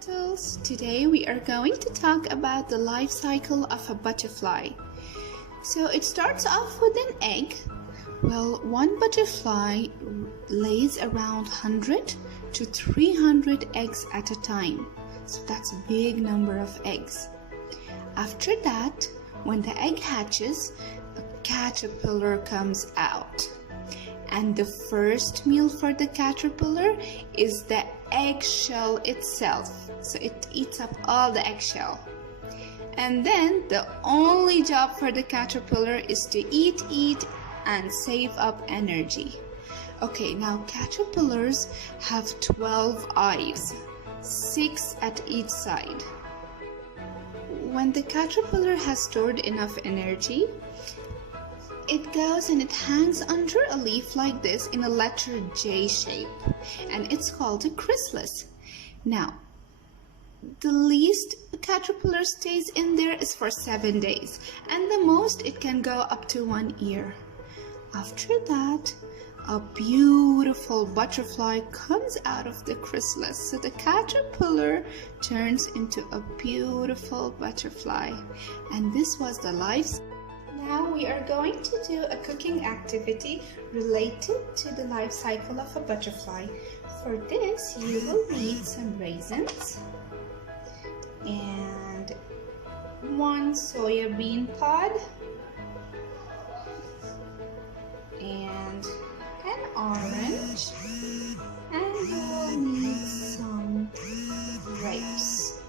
Petals! Today we are going to talk about the life cycle of a butterfly. So it starts off with an egg. Well, one butterfly lays around 100 to 300 eggs at a time. So that's a big number of eggs. After that, when the egg hatches, a caterpillar comes out. And the first meal for the caterpillar is the eggshell itself. So it eats up all the eggshell. And then the only job for the caterpillar is to eat and save up energy. Okay, now caterpillars have 12 eyes, 6 at each side. When the caterpillar has stored enough energy, it goes and it hangs under a leaf like this in a letter J shape, and it's called a chrysalis. Now, the least a caterpillar stays in there is for 7 days, and the most it can go up to 1 year. After that, a beautiful butterfly comes out of the chrysalis. So the caterpillar turns into a beautiful butterfly, and this was the life. Now we are going to do a cooking activity related to the life cycle of a butterfly. For this, you will need some raisins and 1 soya bean pod and an orange, and you will need some grapes.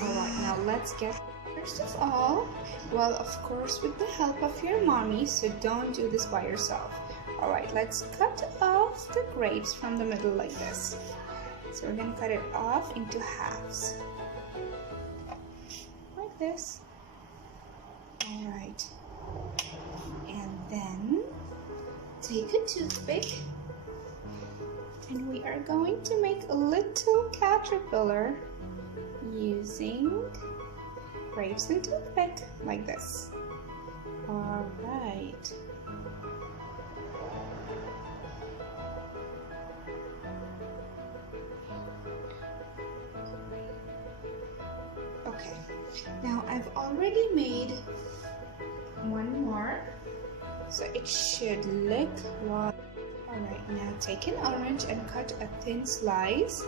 Alright, now let's get. First of all, well, of course, with the help of your mommy, so don't do this by yourself. Alright, let's cut off the grapes from the middle like this. So we're going to cut it off into halves. Like this. Alright. And then take a toothpick. And we are going to make a little caterpillar using grapes and toothpick like this. Alright. Okay, now I've already made one more, so it should look like. Alright, now take an orange and cut a thin slice.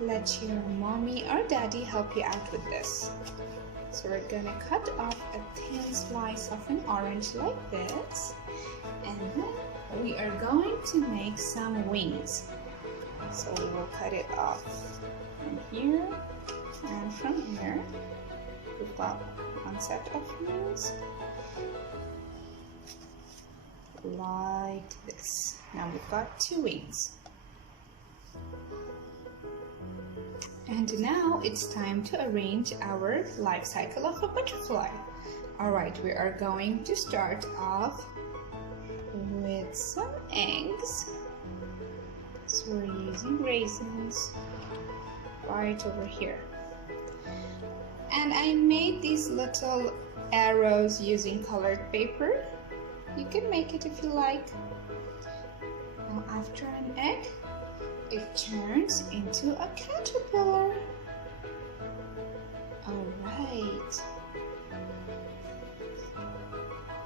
Let your mommy or daddy help you out with this. So we're going to cut off a thin slice of an orange like this, and then we are going to make some wings. So we will cut it off from here and from here. We've got one set of wings like this. Now we've got 2 wings. And now it's time to arrange our life cycle of a butterfly. Alright, we are going to start off with some eggs. So we're using raisins right over here. And I made these little arrows using colored paper. You can make it if you like. Now after an egg, it turns into a caterpillar. Alright.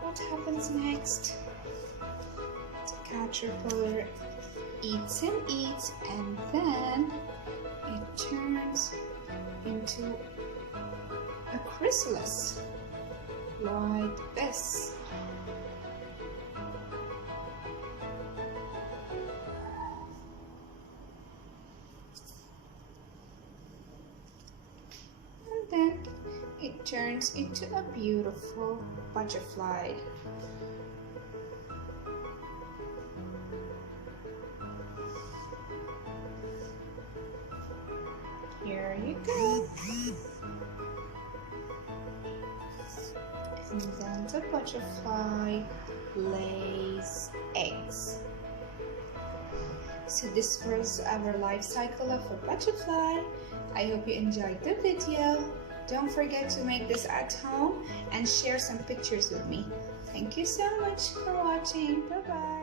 What happens next? The caterpillar eats and eats, and then it turns into a chrysalis like this. Then it turns into a beautiful butterfly. Here you go. And then the butterfly lays eggs. So this was our life cycle of a butterfly. I hope you enjoyed the video. Don't forget to make this at home and share some pictures with me. Thank you so much for watching. Bye bye.